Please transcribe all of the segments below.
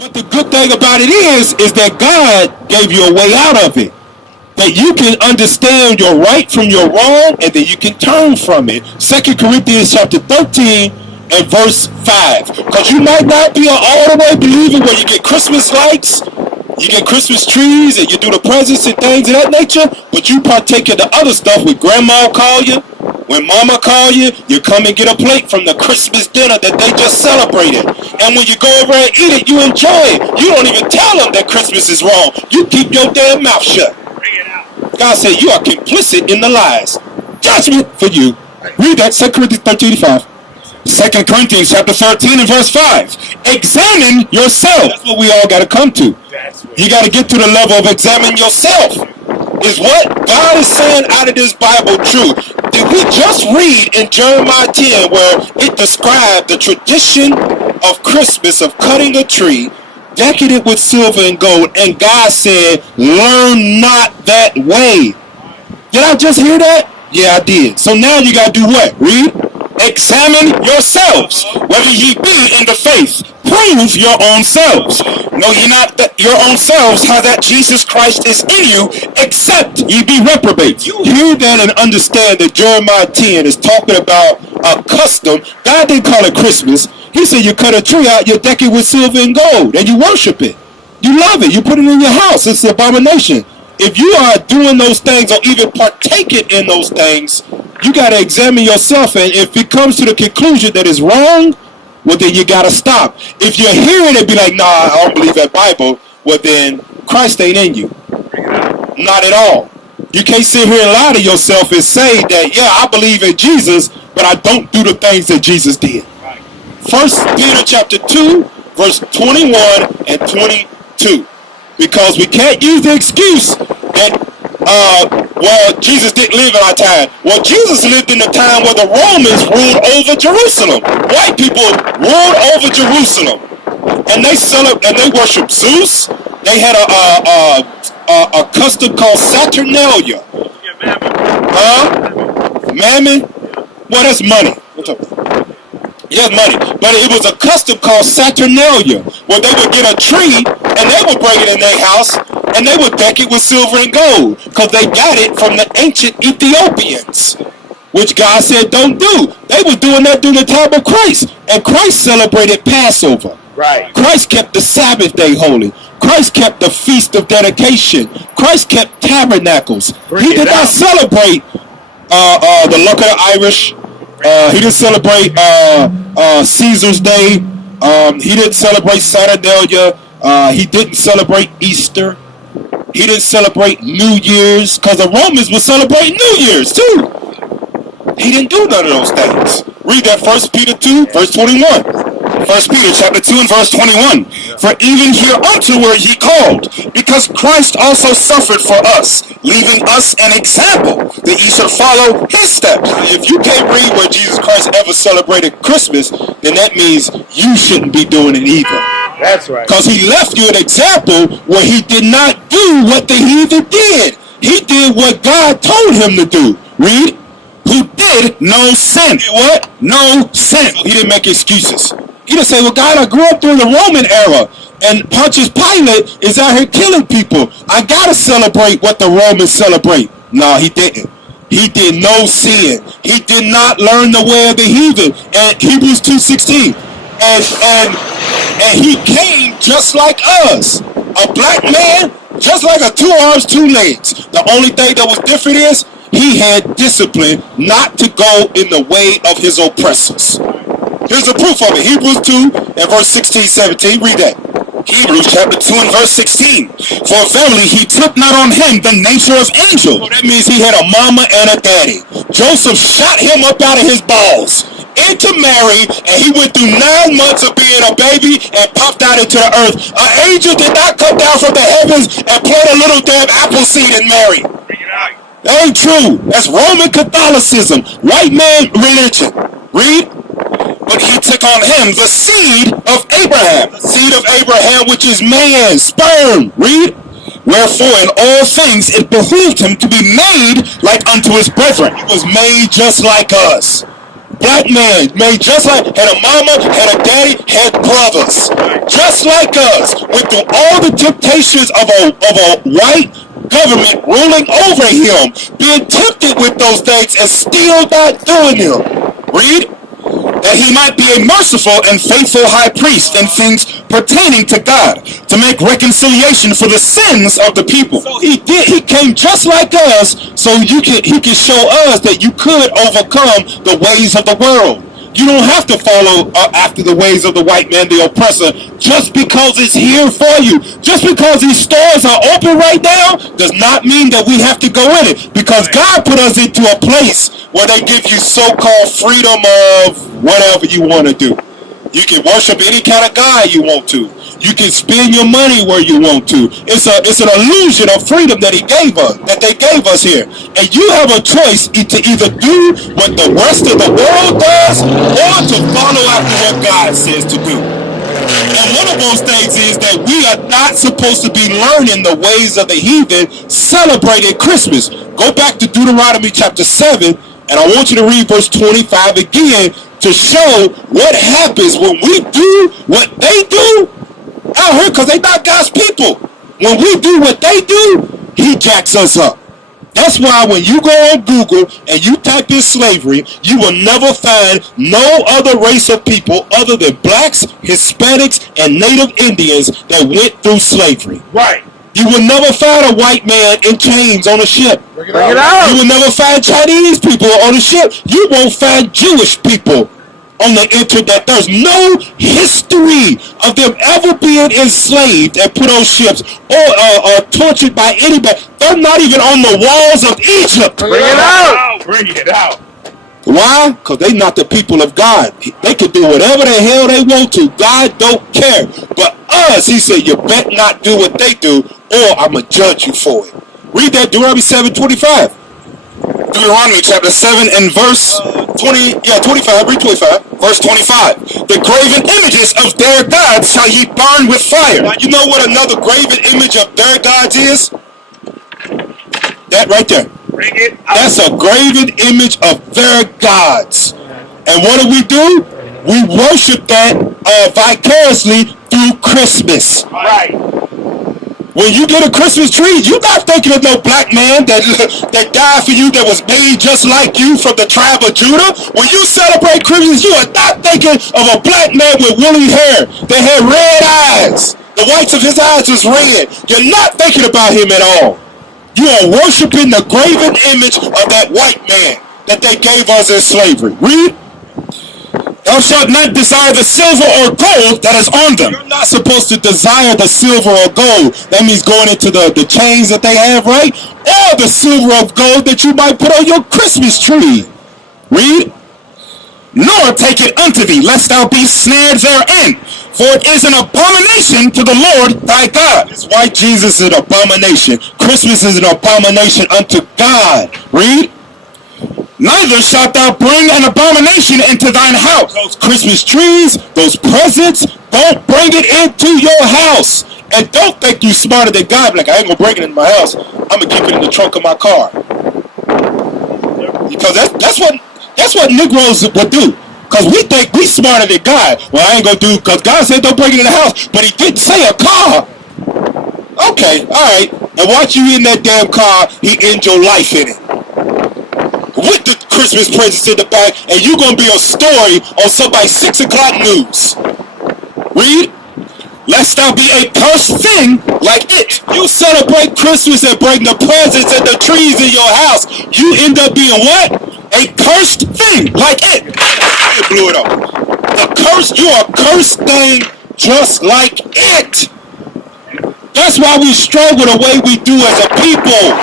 But the good thing about it is that God gave you a way out of it. That you can understand your right from your wrong, and then you can turn from it. 2 Corinthians chapter 13 and verse 5. Because you might not be an all-the-way believer where you get Christmas lights, you get Christmas trees, and you do the presents and things of that nature, but you partake of the other stuff when grandma call you, when mama call you, you come and get a plate from the Christmas dinner that they just celebrated. And when you go over and eat it, you enjoy it. You don't even tell them that Christmas is wrong. You keep your damn mouth shut. God said you are complicit in the lies. Judgment for you. Read that, 2 Corinthians 13:5. 2 Corinthians chapter 13 and verse 5. Examine yourself. That's what we all got to come to. You got to get to the level of examine yourself. Is what God is saying out of this Bible true? Did we just read in Jeremiah 10 where it described the tradition of Christmas of cutting a tree, decking it with silver and gold, and God said, learn not that way. Did I just hear that? Yeah, I did. So now you got to do what? Read. Examine yourselves, whether ye be in the faith. Prove your own selves. Know ye not that your own selves, how that Jesus Christ is in you, except ye be reprobates. You hear that and understand that Jeremiah 10 is talking about a custom. God didn't call it Christmas. He said you cut a tree out, you deck it with silver and gold, and you worship it. You love it. You put it in your house. It's an abomination. If you are doing those things or even partaking in those things, you got to examine yourself. And if it comes to the conclusion that it's wrong, well, then you got to stop. If you're hearing it, be like, nah, I don't believe that Bible. Well, then Christ ain't in you. Not at all. You can't sit here and lie to yourself and say that, yeah, I believe in Jesus, but I don't do the things that Jesus did. 1 Peter chapter 2, verse 21 and 22. Because we can't use the excuse that, well, Jesus didn't live in our time. Well, Jesus lived in the time where the Romans ruled over Jerusalem. White people ruled over Jerusalem. And they worshiped Zeus. They had a custom called Saturnalia. Mammon? Well, that's money. What's up? Yeah, money. But it was a custom called Saturnalia, where they would get a tree and they would bring it in their house and they would deck it with silver and gold because they got it from the ancient Ethiopians, which God said don't do. They were doing that during the time of Christ, and Christ celebrated Passover. Right. Christ kept the Sabbath day holy. Christ kept the Feast of Dedication. Christ kept tabernacles. He did not celebrate the luck of the Irish. He didn't celebrate Caesar's Day. He didn't celebrate Saturnalia. He didn't celebrate Easter. He didn't celebrate New Year's because the Romans would celebrate New Year's too. He didn't do none of those things. Read that 1 Peter 2, verse 21. 1 Peter chapter 2 and verse 21. For even hereunto were ye called, because Christ also suffered for us, leaving us an example, that ye should follow his steps. If you can't read where Jesus Christ ever celebrated Christmas, then that means you shouldn't be doing it either. That's right. Because he left you an example where he did not do what the heathen did. He did what God told him to do. Read. Who did no sin. Did what? No sin. He didn't make excuses. He didn't say, well, God, I grew up during the Roman era, and Pontius Pilate is out here killing people. I got to celebrate what the Romans celebrate. No, he didn't. He did no sin. He did not learn the way of the heathen. And Hebrews 2:16. And he came just like us. A black man, just like a 2 arms, 2 legs. The only thing that was different is he had discipline not to go in the way of his oppressors. Here's the proof of it. Hebrews 2 and verse 16, 17. Read that. Hebrews chapter 2 and verse 16. For verily he took not on him the nature of angel. So that means he had a mama and a daddy. Joseph shot him up out of his balls into Mary, and he went through 9 months of being a baby and popped out into the earth. An angel did not come down from the heavens and plant a little damn apple seed in Mary. That ain't true. That's Roman Catholicism. White man religion. Read. But he took on him the seed of Abraham. The seed of Abraham, which is man, sperm. Read. Wherefore in all things it behooved him to be made like unto his brethren. He was made just like us. Black man made just like, had a mama, had a daddy, had brothers, just like us, went through all the temptations of a white government ruling over him, being tempted with those things and still not doing them. Read. That he might be a merciful and faithful high priest in things pertaining to God, to make reconciliation for the sins of the people. So he came just like us, so he can show us that you could overcome the ways of the world. You don't have to follow after the ways of the white man, the oppressor, just because it's here for you. Just because these stores are open right now does not mean that we have to go in it, because God put us into a place where they give you so-called freedom of whatever you want to do. You can worship any kind of God you want to. You can spend your money where you want to. It's an illusion of freedom that he gave us, that they gave us here. And you have a choice to either do what the rest of the world does or to follow after what God says to do. And one of those things is that we are not supposed to be learning the ways of the heathen celebrating Christmas. Go back to Deuteronomy chapter 7, and I want you to read verse 25 again to show what happens when we do what they do out here, because they not God's people. When we do what they do, he jacks us up. That's why when you go on Google and you type in slavery, you will never find no other race of people other than blacks, Hispanics, and Native Indians that went through slavery. Right. You will never find a white man in chains on a ship. Bring it out. You will never find Chinese people on a ship. You won't find Jewish people on the internet. There's no history of them ever being enslaved and put on ships or tortured by anybody. They're not even on the walls of Egypt. Bring it out. Bring it out. Why? Because they not the people of God. They can do whatever the hell they want to. God don't care. But us, he said, you bet not do what they do, or I'm going to judge you for it. Read that, Deuteronomy 7:25. Deuteronomy chapter 7 and verse 25, read 25, verse 25. The graven images of their gods shall ye burn with fire. Now, you know what another graven image of their gods is? That right there. Bring it out. That's a graven image of their gods. And what do? We worship that vicariously through Christmas. Right. When you get a Christmas tree, you're not thinking of no black man that died for you, that was made just like you from the tribe of Judah. When you celebrate Christmas, you are not thinking of a black man with woolly hair that had red eyes. The whites of his eyes was red. You're not thinking about him at all. You are worshiping the graven image of that white man that they gave us in slavery. Read. Thou shalt not desire the silver or gold that is on them. You're not supposed to desire the silver or gold. That means going into the chains that they have, right? Or the silver or gold that you might put on your Christmas tree. Read. Nor take it unto thee, lest thou be snared therein. For it is an abomination to the Lord thy God. That's why Jesus is an abomination. Christmas is an abomination unto God. Read. Neither shalt thou bring an abomination into thine house. Those Christmas trees, those presents, don't bring it into your house. And don't think you smarter than God. Like, I ain't gonna bring it into my house. I'm gonna keep it in the trunk of my car. Because that's what Negroes would do. Because we think we smarter than God. Well, I ain't gonna do, because God said don't bring it in the house, but he didn't say a car. Okay, alright. And watch you in that damn car, he end your life in it. With the Christmas presents in the back, and you gonna be a story on somebody's 6 o'clock news. Read. Lest thou be a cursed thing like it. You celebrate Christmas and bring the presents and the trees in your house. You end up being what? A cursed thing like it. You blew it up. You are a cursed thing just like it. That's why we struggle the way we do as a people.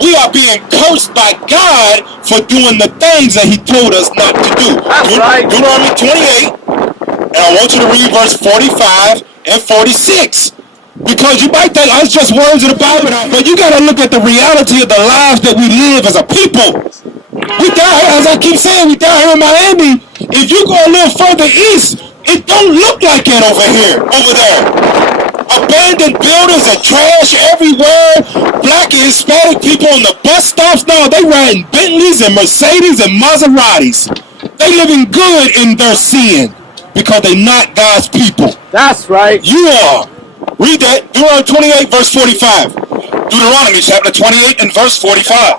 We are being cursed by God for doing the things that he told us not to do. Deuteronomy 28, and I want you to read verse 45 and 46. Because you might think, it's just words in the Bible, but you got to look at the reality of the lives that we live as a people. We down here, as I keep saying, we down here in Miami. If you go a little further east, it don't look like it over there. Abandoned buildings and trash everywhere. Black and Hispanic people on the bus stops now, they riding Bentleys and Mercedes and Maseratis. They living good in their sin because they not God's people. That's right. You are. Read that. Deuteronomy 28 verse 45. Deuteronomy chapter 28 and verse 45.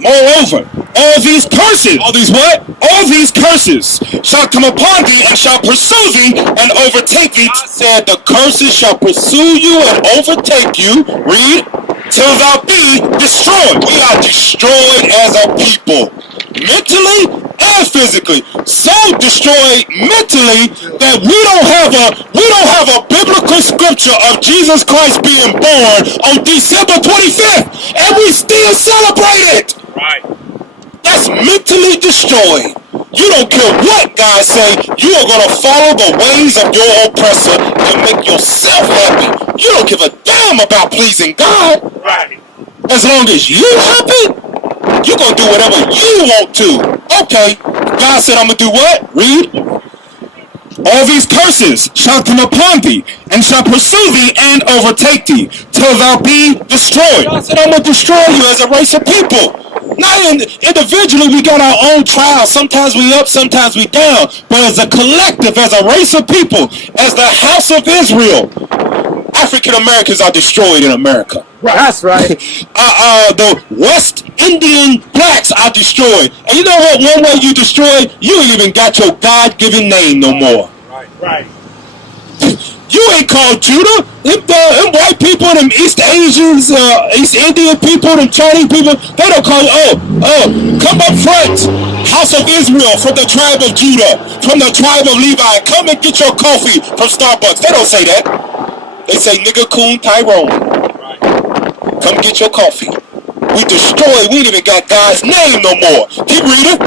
Moreover, all these curses, all these what? All these curses shall come upon thee and shall pursue thee and overtake thee. God said the curses shall pursue you and overtake you. Read. Till thou be destroyed. We are destroyed as a people. Mentally and physically. So destroyed mentally that we don't have a biblical scripture of Jesus Christ being born on December 25th. And we still celebrate it. Right. That's mentally destroyed. You don't care what God say, you are going to follow the ways of your oppressor and make yourself happy. You don't give a damn about pleasing God. Right. As long as you happy, you're going to do whatever you want to. Okay. God said, I'm going to do what? Read. All these curses shall come upon thee, and shall pursue thee and overtake thee, till thou be destroyed. God said, I'm going to destroy you as a race of people. Not individually, we got our own trials. Sometimes we up, sometimes we down. But as a collective, as a race of people, as the house of Israel, African Americans are destroyed in America. Right. That's right. The West Indian blacks are destroyed. And you know what? One way you destroy, you ain't even got your God-given name no more. Right. Right. You ain't called Judah. Them white people, them East Asians, East Indian people, them Chinese people, they don't call you, come up front. House of Israel from the tribe of Judah, from the tribe of Levi, come and get your coffee from Starbucks. They don't say that. They say, nigga, coon, Tyrone. Right. Come get your coffee. We destroyed. We ain't even got God's name no more. Keep reading.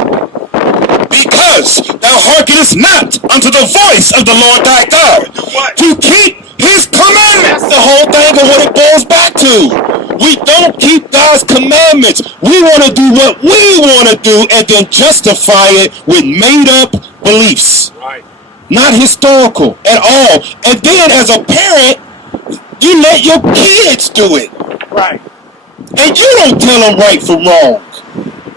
Because thou hearkenest not unto the voice of the Lord thy God, to keep his commandments. That's the whole thing of what it boils back to. We don't keep God's commandments. We want to do what we want to do and then justify it with made up beliefs. Right. Not historical at all. And then as a parent, you let your kids do it. Right. And you don't tell them right from wrong.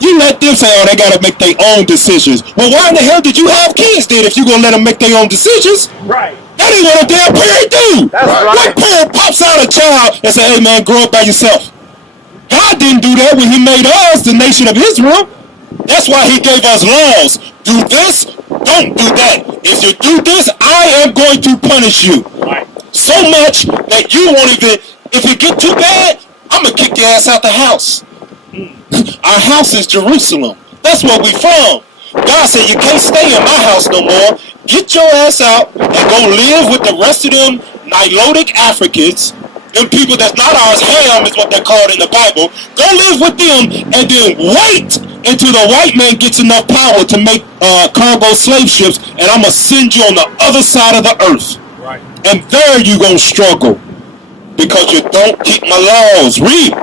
You let them say, oh, they got to make their own decisions. Well, why in the hell did you have kids then if you're going to let them make their own decisions? Right. That ain't what a damn parent do. That's right. What parent pops out a child and say, hey, man, grow up by yourself? God didn't do that when he made us, the nation of Israel. That's why he gave us laws. Do this, don't do that. If you do this, I am going to punish you. Right. So much that you won't even, if it get too bad, I'm going to kick your ass out the house. Our house is Jerusalem. That's where we from. God said, you can't stay in my house no more. Get your ass out and go live with the rest of them Nilotic Africans. Them people that's not ours, Ham is what they're called in the Bible. Go live with them and then wait until the white man gets enough power to make cargo slave ships, and I'm going to send you on the other side of the earth. Right. And there you going to struggle because you don't keep my laws. Read.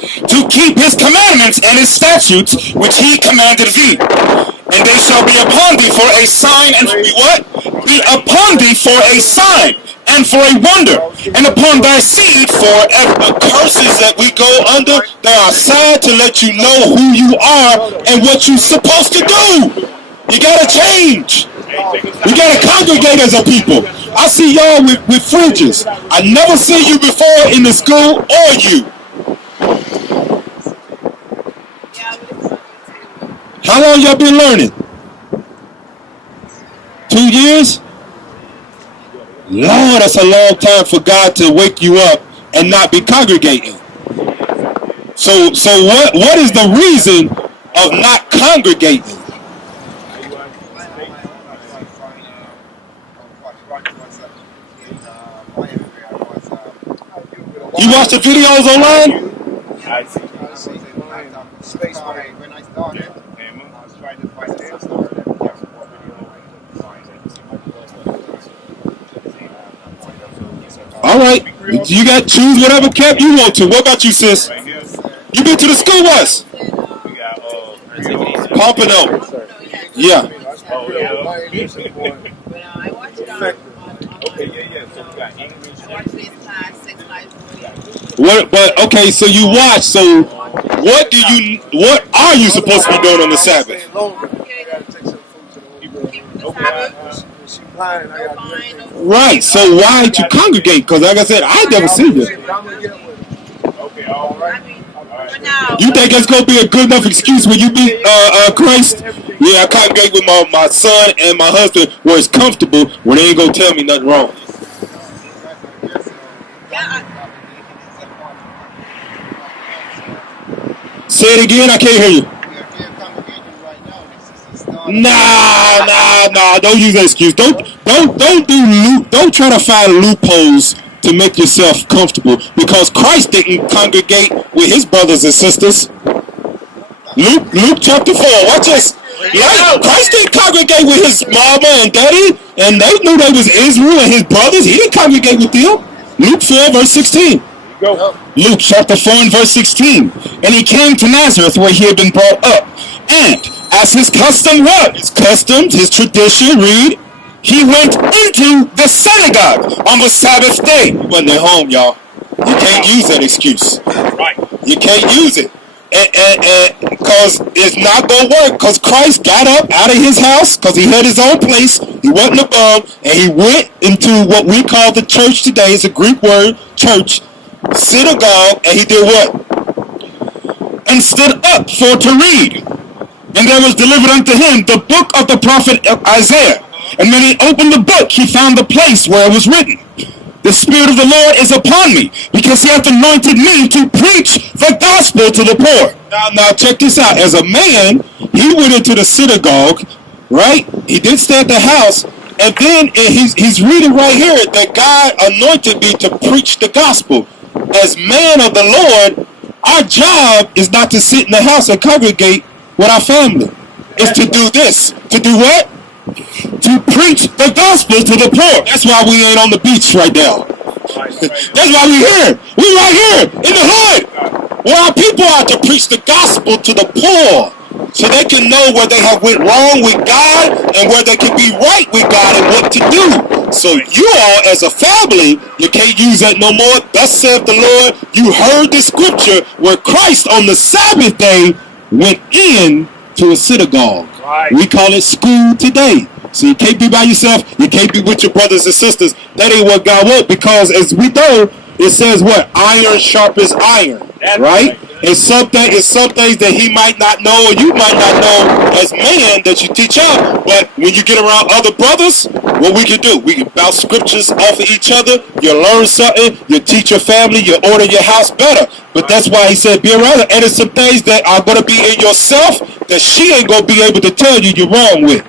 To keep his commandments and his statutes which he commanded thee. And they shall be upon thee for a sign and be what? Be upon thee for a sign and for a wonder, and upon thy seed forever. The curses that we go under, they are signed to let you know who you are and what you're supposed to do. You gotta change. We gotta congregate as a people. I see y'all with fringes. I never see you before in the school or you. How long y'all been learning? 2 years? Lord, that's a long time for God to wake you up and not be congregating. So what is the reason of not congregating? You watch the videos online? I see. When I started, I was trying to find the answer. All right, you got choose whatever camp you want to. What about you, sis? You been to the school bus? Pompano. Yeah. What? But okay, so you watch. So what are you supposed to be doing on the Sabbath? She blind and I got Right. So why did you congregate? Because like I said, I never seen this. Okay, all right. You think it's gonna be a good enough excuse when you meet Christ? Yeah, I congregate with my son and my husband where it's comfortable, where they ain't gonna tell me nothing wrong. Say it again. I can't hear you. Nah. Don't use that excuse. Don't try to find loopholes to make yourself comfortable, because Christ didn't congregate with his brothers and sisters. Luke chapter 4. Watch this. Right? Christ didn't congregate with his mama and daddy, and they knew they was Israel and his brothers. He didn't congregate with them. Luke 4 verse 16. Go. Luke chapter 4 and verse 16. And he came to Nazareth where he had been brought up. And as his custom was, his tradition, read, he went into the synagogue on the Sabbath day. He wasn't at home, y'all. You can't use that excuse. Right. You can't use it. Because it's not going to work. Because Christ got up out of his house, because he had his own place. He wasn't above. And he went into what we call the church today. It's a Greek word, church, synagogue. And he did what? And stood up for to read. And there was delivered unto him the book of the prophet Isaiah. And when he opened the book, he found the place where it was written, the Spirit of the Lord is upon me, because he hath anointed me to preach the gospel to the poor. Now check this out. As a man, he went into the synagogue, right? He did stay at the house. And then he's reading right here that God anointed me to preach the gospel. As man of the Lord, our job is not to sit in the house and congregate with our family. It's to do this. To do what? To preach the gospel to the poor. That's why we ain't on the beach right now. That's why we here. We right here in the hood, where our people are, to preach the gospel to the poor, so they can know where they have went wrong with God and where they can be right with God and what to do. So you all, as a family, you can't use that no more. Thus saith the Lord. You heard the scripture where Christ on the Sabbath day went in to a synagogue. Right. We call it school today. So you can't be by yourself. You can't be with your brothers and sisters. That ain't what God wants, because as we know, it says what? Iron sharpens iron. Right? It's some things that he might not know or you might not know as man that you teach out. But when you get around other brothers, what we can do, we can bounce scriptures off of each other. You learn something. You teach your family. You order your house better. But that's why he said be around her. And it's some things that are going to be in yourself that she ain't going to be able to tell you you're wrong with.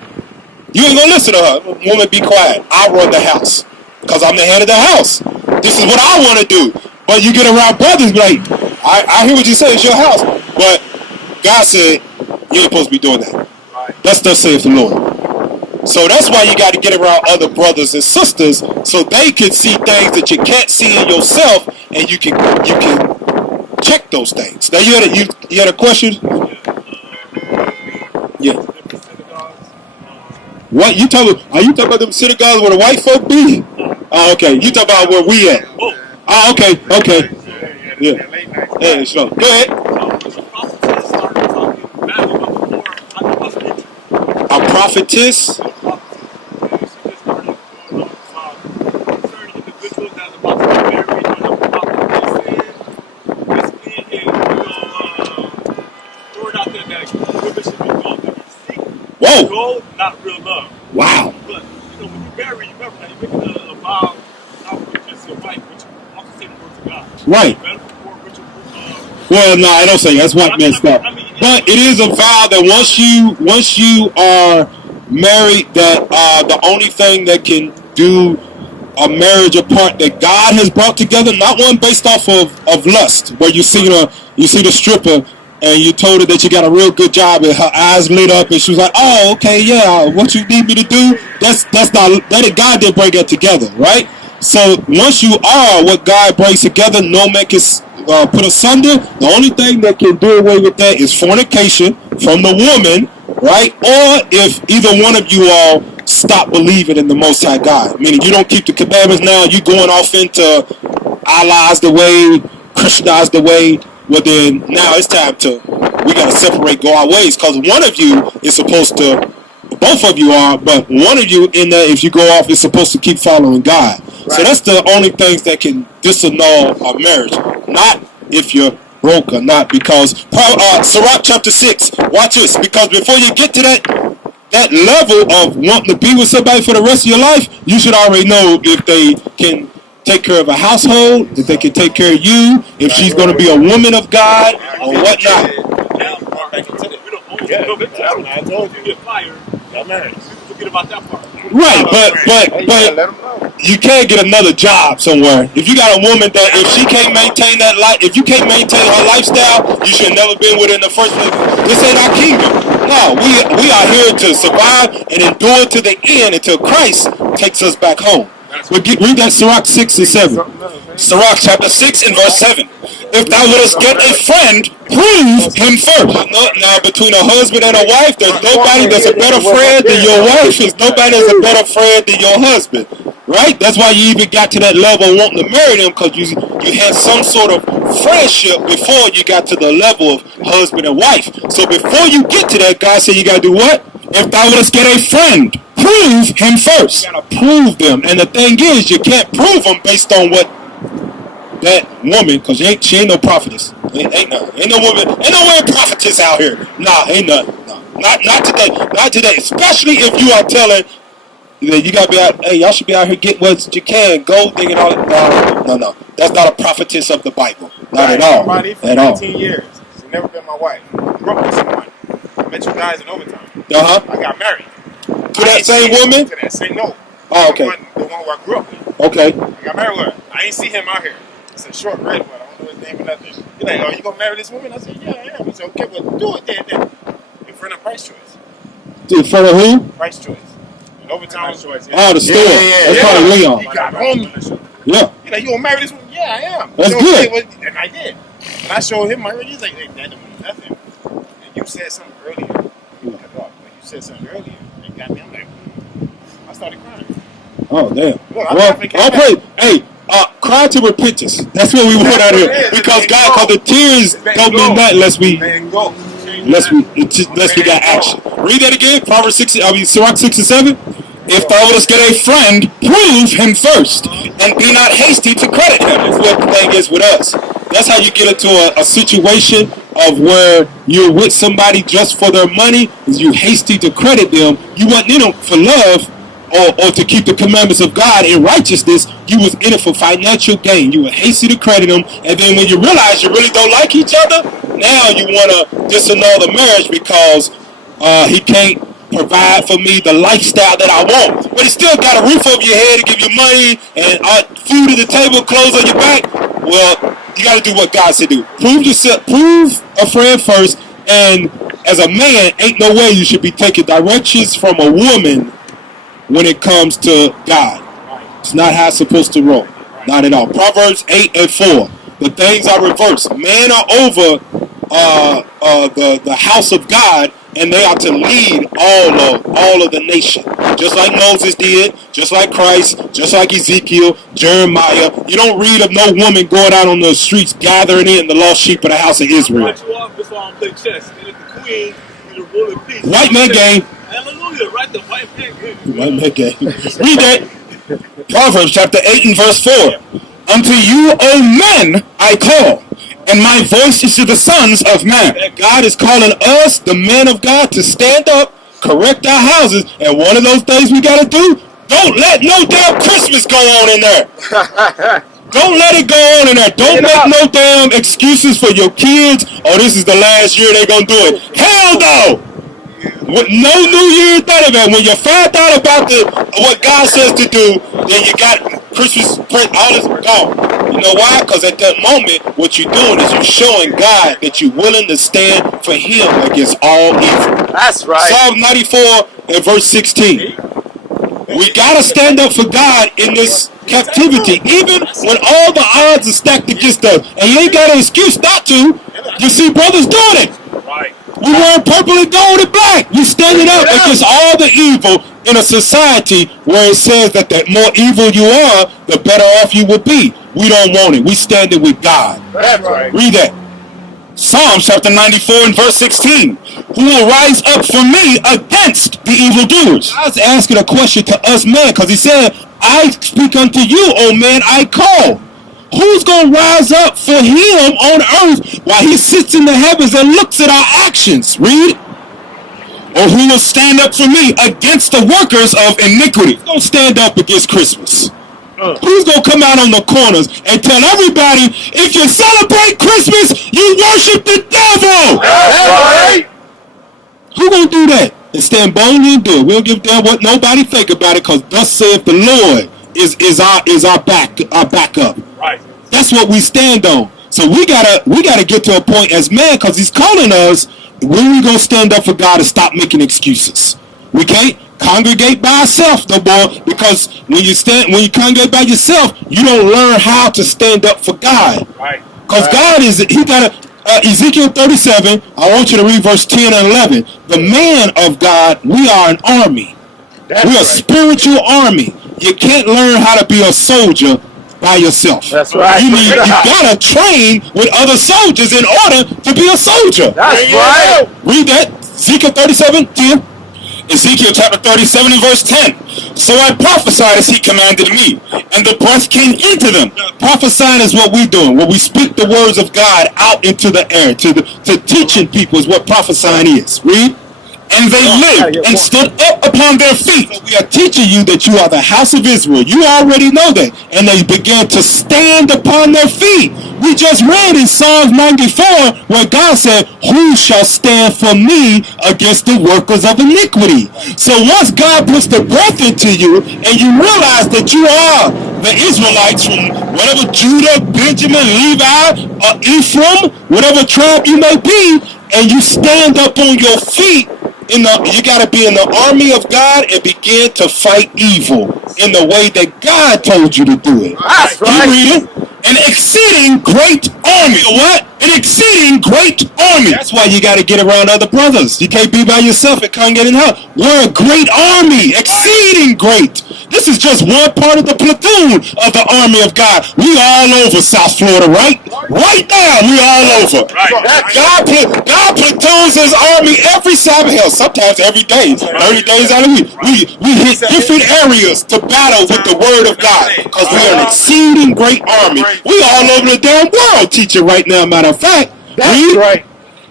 You ain't going to listen to her. Woman, be quiet. I run the house because I'm the head of the house. This is what I want to do. But you get around brothers like, I hear what you say, it's your house. But God said, you ain't supposed to be doing that. That's thus saith the Lord. So that's why you got to get around other brothers and sisters so they can see things that you can't see in yourself, and you can check those things. Now you had a question? Yeah. What you talking? Are you talking about them synagogues where the white folk be? Oh, okay. You talking about where we at? Oh, okay. Yeah. Hey, slow. Go ahead. A prophetess. Whoa. Not real love. Wow. But when you marry, you make a vow not with just your wife, but you also say the word to God. Right. Well, no, I don't say that's what messed up. But it is a vow that once you are married, that the only thing that can do a marriage apart that God has brought together, not one based off of lust, where you see the stripper and you told her that you got a real good job and her eyes lit up and she was like, oh, okay, yeah, what you need me to do, that's not, that God didn't bring that together, right? So once you are what God brings together, no man can put asunder. The only thing that can do away with that is fornication from the woman, right? Or if either one of you all stop believing in the Most High God, meaning you don't keep the commandments. Now you going off into Allah's the way, Krishna's the way. Well, then now it's time we got to separate, go our ways, because one of you is supposed to both of you are, but one of you in there, if you go off, is supposed to keep following God. Right. So that's the only things that can disannul a marriage. Not if you're broke or not, because Sirach chapter 6, watch this, because before you get to that level of wanting to be with somebody for the rest of your life, you should already know if they can take care of a household, if they can take care of you, if she's going to be a woman of God or whatnot. I told you, get fired. Y'all married. Forget about that part. Right, but you can't get another job somewhere. If you got a woman that, if she can't maintain that life, if you can't maintain her lifestyle, you should have never been with her in the first place. This ain't our kingdom. No, we are here to survive and endure to the end until Christ takes us back home. Read that Sirach 6 and 7. Sirach chapter 6 and verse 7. If thou wouldest get a friend, prove him first. Now, between a husband and a wife, there's nobody that's a better friend than your wife. There's nobody that's a better friend than your husband. Right? That's why you even got to that level of wanting to marry them, because you had some sort of friendship before you got to the level of husband and wife. So before you get to that, God said you got to do what? If thou wouldest get a friend, prove him first. You got to prove them. And the thing is, you can't prove them based on what that woman, because she ain't no prophetess. Ain't no woman, ain't no woman prophetess out here. Nah, ain't none. Nah, not today. Not today. Especially if you are telling that you gotta be out. Hey, y'all should be out here getting what you can. Gold digging all that. No. That's not a prophetess of the Bible. Not at all. Somebody for 19 years. She's never been my wife. Grew up with someone. I met you guys in overtime. I got married. To that same woman? To that same no. Oh, okay. The one who I grew up with. Okay. I got married with her. I ain't see him out here. It's a short red one. I don't know his name or nothing. He's like, oh, you gonna marry this woman? I said, yeah, I am. He said, okay, well, do it then. In front of Price Choice. In front of who? Price Choice. In overtime choice. Yeah. Oh, the store. That's probably Leon. He got on me. Yeah. He's like, you gonna marry this woman? Yeah, I am. That's so, good. And I did. And I showed him my ring. He's like, hey, that don't mean nothing. And you said something earlier. You said something earlier. It got me. I'm like, I started crying. Oh, damn. Look, I'll pray. Hey, cry to repentance. That's what we want out here. Because God, because the tears don't mean that unless we got action. Read that again. Sirach 6 and 7. If thou wouldest get a friend, prove him first, and be not hasty to credit him. That's what the thing is with us. That's how you get into a situation of where you're with somebody just for their money, is you hasty to credit them. You weren't in them for love or to keep the commandments of God in righteousness. You was in it for financial gain. You were hasty to credit them, and then when you realize you really don't like each other, now you want to disannul the marriage because he can't provide for me the lifestyle that I want. But he still got a roof over your head to give you money and food at the table, clothes on your back. Well, you got to do what God said do. Prove a friend first, and as a man, ain't no way you should be taking directions from a woman when it comes to God. It's not how it's supposed to roll. Not at all. Proverbs 8 and 4. The things are reversed. Men are over the house of God, and they are to lead all of the nation. Just like Moses did, just like Christ, just like Ezekiel, Jeremiah. You don't read of no woman going out on the streets gathering in the lost sheep of the house of Israel. White man game. Hallelujah, right? The white man game. White man game. Read that. Proverbs chapter 8 and verse 4. Unto you, O men, I call, and my voice is to the sons of man. God is calling us, the men of God, to stand up, correct our houses, and one of those things we got to do, don't let no damn Christmas go on in there. Don't let it go on in there. Don't make no damn excuses for your kids. Oh, this is the last year they're going to do it. Hell no! With no New Year's thought of it. When you find out about what God says to do, then you got Christmas, all is gone. You know why? Because at that moment, what you're doing is you're showing God that you're willing to stand for Him against all evil. That's right. Psalm 94 and verse 16. We got to stand up for God in this captivity, even when all the odds are stacked against us. And you ain't got an excuse not to. You see brothers doing it. Right. We wearing purple and gold and black. You standing up against all the evil in a society where it says that the more evil you are, the better off you will be. We don't want it. We standing with God. That's right. Read that. Psalms chapter 94 and verse 16. who will rise up for me against the evildoers. God's asking a question to us men, because he said, I speak unto you, O man, I call. Who's going to rise up for him on earth while he sits in the heavens and looks at our actions? Read. Or who will stand up for me against the workers of iniquity? Who's going to stand up against Christmas? Who's going to come out on the corners and tell everybody, if you celebrate Christmas, you worship the devil? That's right. Who going to do that? And stand boldly and do it. We don't give a damn what nobody think about it, because thus saith the Lord is our backup. Right. That's what we stand on. So we gotta get to a point as men, because he's calling us, when we gonna stand up for God and stop making excuses. We can't congregate by ourselves no more, because when you congregate by yourself, you don't learn how to stand up for God. Right. Because God he got Ezekiel 37, I want you to read verse 10 and 11. The man of God, we are an army. We're a spiritual army. You can't learn how to be a soldier by yourself. That's right. You gotta train with other soldiers in order to be a soldier. That's right. Read that. Ezekiel 37, 10. Ezekiel chapter 37 and verse 10. So I prophesied as he commanded me, and the breath came into them. Prophesying is what we doing. When we speak the words of God out into the air, to teaching people is what prophesying is. Read. And they lived and stood up upon their feet. So we are teaching you that you are the house of Israel. You already know that. And they began to stand upon their feet. We just read in Psalms 94 where God said, who shall stand for me against the workers of iniquity? So once God puts the breath into you and you realize that you are the Israelites from whatever Judah, Benjamin, Levi, or Ephraim, whatever tribe you may be, and you stand up on your feet, you got to be in the army of God and begin to fight evil in the way that God told you to do it. That's right. You read it. An exceeding great army. What? An exceeding great army. That's why you got to get around other brothers. You can't be by yourself and can't get in hell. We're a great army. Exceeding great. This is just one part of the platoon of the army of God. We all over South Florida, right? Right now, we all over. Right. God platoons his army every Sabbath, hell, sometimes every day, 30 days out of the week. We hit different areas to battle with the word of God, because we are an exceeding great army. We all over the damn world teaching right now, matter of fact. That's right.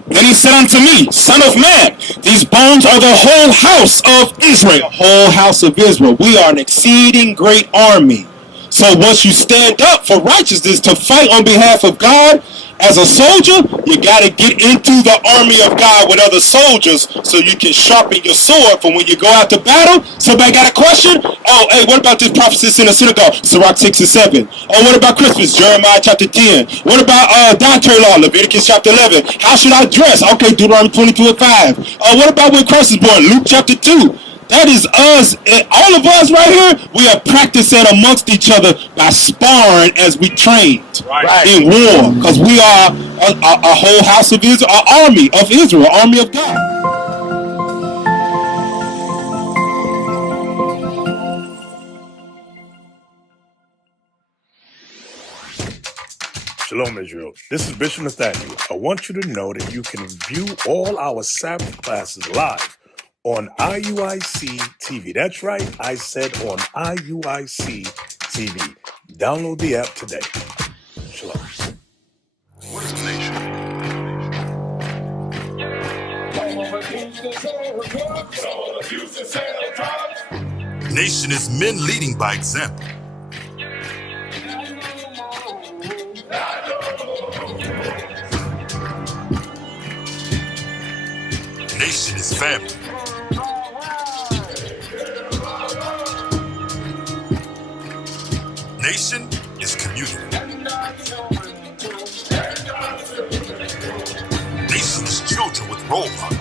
And he said unto me, Son of man, these bones are the whole house of Israel. The whole house of Israel. We are an exceeding great army. So once you stand up for righteousness to fight on behalf of God, as a soldier, you got to get into the army of God with other soldiers so you can sharpen your sword for when you go out to battle. Somebody got a question? Oh, hey, what about this prophecy in the synagogue? Sirach 6 and 7. Oh, what about Christmas? Jeremiah chapter 10. What about dietary law? Leviticus chapter 11. How should I dress? Okay, Deuteronomy 22 and 5. What about when Christ is born? Luke chapter 2. That is us, all of us right here. We are practicing amongst each other by sparring as we trained in war, because we are a whole house of Israel, an army of Israel, army of God. Shalom, Israel. This is Bishop Nathaniel. I want you to know that you can view all our Sabbath classes live on IUIC TV. That's right, I said on IUIC TV. Download the app today. Shalom. What is a nation? Nation is men leading by example. Nation is family. Nation is community. Nation is children with role models.